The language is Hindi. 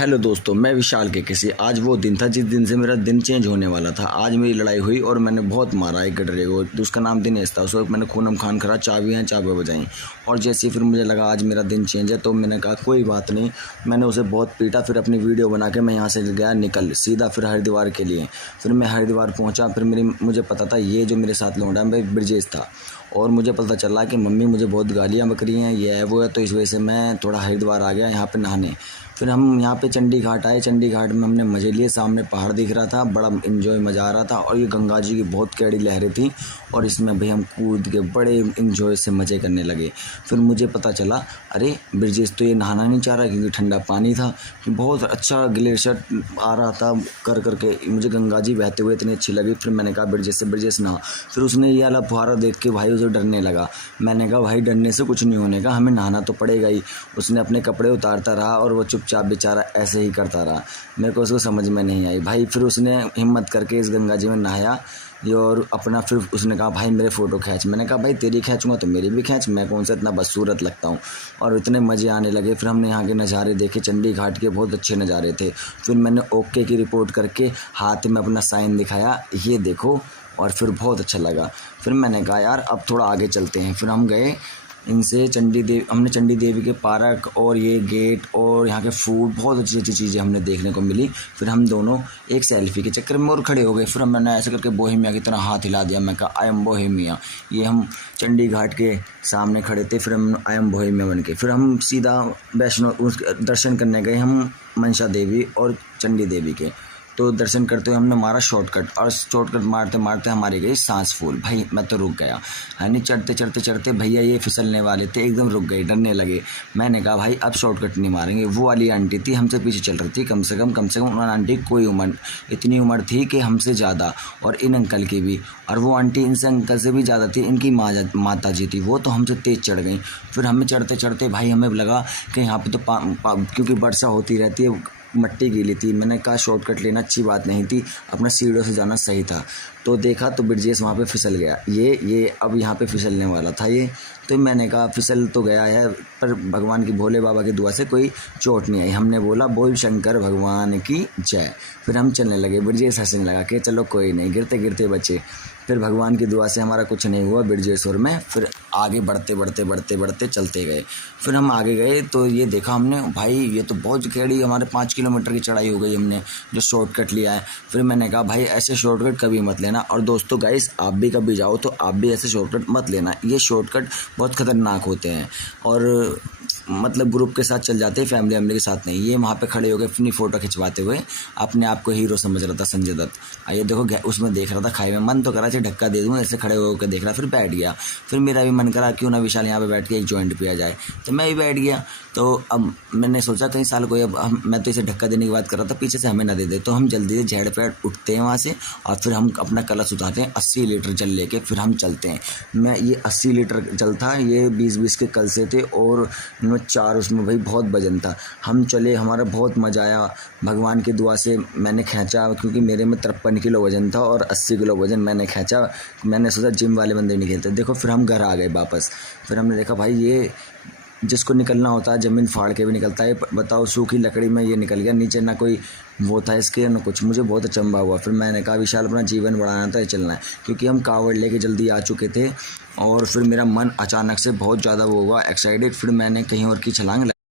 हेलो दोस्तों, मैं विशाल के किसी आज वो दिन था जिस दिन से मेरा दिन चेंज होने वाला था। आज मेरी लड़ाई हुई और मैंने बहुत मारा एक गडरे को। तो उसका नाम दिनेश था। उसको मैंने खूनम खान करा, चाबियाँ बजाई और जैसे ही फिर मुझे लगा आज मेरा दिन चेंज है तो मैंने कहा कोई बात नहीं। मैंने उसे बहुत पीटा। फिर अपनी वीडियो बना के मैं यहाँ से गया निकल सीधा फिर हरिद्वार के लिए। फिर मैं हरिद्वार पहुँचा। फिर मुझे पता था ये जो मेरे साथ लौंडा भाई ब्रजेश था और मुझे पता चला कि मम्मी मुझे बहुत गालियाँ बक रही हैं, ये है वो है। तो इस वजह से मैं थोड़ा हरिद्वार आ गया यहाँ पे नहाने। फिर हम यहाँ पे चंडी घाट आए। चंडी घाट में हमने मज़े लिए। सामने पहाड़ दिख रहा था, बड़ा इन्जॉय मज़ा आ रहा था और ये गंगा जी की बहुत कैड़ी लहरें थी और इसमें भाई हम कूद के बड़े इन्जॉय से मज़े करने लगे। फिर मुझे पता चला अरे ब्रजेश तो ये नहाना नहीं चाह रहा क्योंकि ठंडा पानी था। बहुत अच्छा ग्लेशियर आ रहा था कर करके। मुझे गंगा जी बहते हुए इतनी अच्छी लगी। फिर मैंने कहा ब्रजेश से ब्रजेश नहा। फिर उसने ये वाला फुहारा देख के भाई उसे डरने लगा। मैंने कहा भाई डरने से कुछ नहीं होने का, हमें नहाना तो पड़ेगा ही। उसने अपने कपड़े उतारता रहा और वो चुपचाप बेचारा ऐसे ही करता रहा। मेरे को उसको समझ में नहीं आई भाई। फिर उसने हिम्मत करके इस गंगा जी में नहाया ये और अपना फिर उसने कहा भाई मेरे फ़ोटो खींच। मैंने कहा भाई तेरी खींचूंगा तो मेरी भी खींच, मैं कौन सा इतना बदसूरत लगता हूँ। और इतने मज़े आने लगे। फिर हमने यहाँ के नज़ारे देखे। चंडी घाट के बहुत अच्छे नज़ारे थे। फिर मैंने ओके की रिपोर्ट करके हाथ में अपना साइन दिखाया, ये देखो, और फिर बहुत अच्छा लगा। फिर मैंने कहा यार अब थोड़ा आगे चलते हैं। फिर हम गए इनसे हमने चंडी देवी के पार्क और ये गेट और यहाँ के फूड बहुत अच्छी अच्छी चीज़ें हमने देखने को मिली। फिर हम दोनों एक सेल्फी के चक्कर में और खड़े हो गए। फिर मैंने ऐसे करके बोहेमिया की तरह हाथ हिला दिया। मैं कहा आई एम बोहेमिया। ये हम चंडी घाट के सामने खड़े थे। फिर हम आई एम बोहेमिया बन के फिर हम सीधा वैष्णो दर्शन करने गए। हम मनसा देवी और चंडी देवी के तो दर्शन करते हुए हमने मारा शॉर्टकट और शॉर्टकट मारते मारते हमारी गई सांस फूल। भाई मैं तो रुक गया। यानी चढ़ते चढ़ते चढ़ते भैया ये फिसलने वाले थे, एकदम रुक गए, डरने लगे। मैंने कहा भाई अब शॉर्टकट नहीं मारेंगे। वो वाली आंटी थी हमसे पीछे चल रही थी, कम से कम उन आंटी की कोई उम्र इतनी उम्र थी कि हमसे ज़्यादा और इन अंकल की भी। और वो आंटी इनसे अंकल से भी ज़्यादा थी, इनकी माता जी थी। वो तो हमसे तेज़ चढ़ गई। फिर हमें चढ़ते चढ़ते भाई हमें लगा कि यहाँ पर तो क्योंकि वर्षा होती रहती है, मट्टी गीली थी। मैंने कहा शॉर्टकट लेना अच्छी बात नहीं थी, अपना सीढ़ियों से जाना सही था। तो देखा तो ब्रजेश वहाँ पे फिसल गया। ये अब यहाँ पे फिसलने वाला था ये। तो मैंने कहा फिसल तो गया है पर भगवान की भोले बाबा की दुआ से कोई चोट नहीं आई। हमने बोला बोल शंकर भगवान की जय। फिर हम चलने लगे। ब्रजेश हंसने लगा कि चलो कोई नहीं, गिरते गिरते बचे। फिर भगवान की दुआ से हमारा कुछ नहीं हुआ ब्रजेश और मैं। फिर आगे बढ़ते चलते गए। फिर हम आगे गए तो ये देखा हमने भाई ये तो बहुत कैड़ी हमारे 5 किलोमीटर की चढ़ाई हो गई हमने जो शॉर्टकट लिया है। फिर मैंने कहा भाई ऐसे शॉर्टकट कभी मत लेना। और दोस्तों गाइस आप भी कभी जाओ तो आप भी ऐसे शॉर्टकट मत लेना। ये शॉर्टकट बहुत ख़तरनाक होते हैं और मतलब ग्रुप के साथ चल जाते हैं, फैमिली के साथ नहीं। ये वहाँ पे खड़े हो गए अपनी फ़ोटो खिंचवाते हुए, अपने आप को हीरो समझ रहा था संजय दत्त। ये देखो उसमें देख रहा था खाई में। मन तो करा चाहे धक्का दे दूँ, ऐसे खड़े होकर देख रहा। फिर बैठ गया। फिर मेरा भी मन करा क्यों ना विशाल यहाँ पे बैठ के एक जॉइंट पिया जाए, तो मैं भी बैठ गया। तो अब मैंने सोचा कई साल कोई अब मैं तो इसे धक्का देने की बात कर रहा था, पीछे से हमें ना दे दे। तो हम जल्दी से झेड़ पैड़ उठते हैं वहाँ से और फिर हम अपना कलश उठाते हैं 80 लीटर जल लेके। फिर हम चलते हैं। मैं ये 80 लीटर जल था, ये 20-20 के कल से थे और 4 उसमें भाई बहुत वजन था। हम चले, हमारा बहुत मज़ा आया। भगवान की दुआ से मैंने खींचा क्योंकि मेरे में 53 किलो वज़न था और 80 किलो वज़न मैंने खींचा। मैंने सोचा जिम वाले बंदे नहीं खेलते। देखो फिर हम घर आ गए वापस। फिर हमने देखा भाई ये जिसको निकलना होता है ज़मीन फाड़ के भी निकलता है। बताओ सूखी लकड़ी में ये निकल गया, नीचे ना कोई वो था इसके ना कुछ। मुझे बहुत अचंभा हुआ। फिर मैंने कहा विशाल अपना जीवन बढ़ाना था, चलना है क्योंकि हम कावड़ लेके जल्दी आ चुके थे। और फिर मेरा मन अचानक से बहुत ज़्यादा वो हुआ एक्साइटेड। फिर मैंने कहीं और की छलांग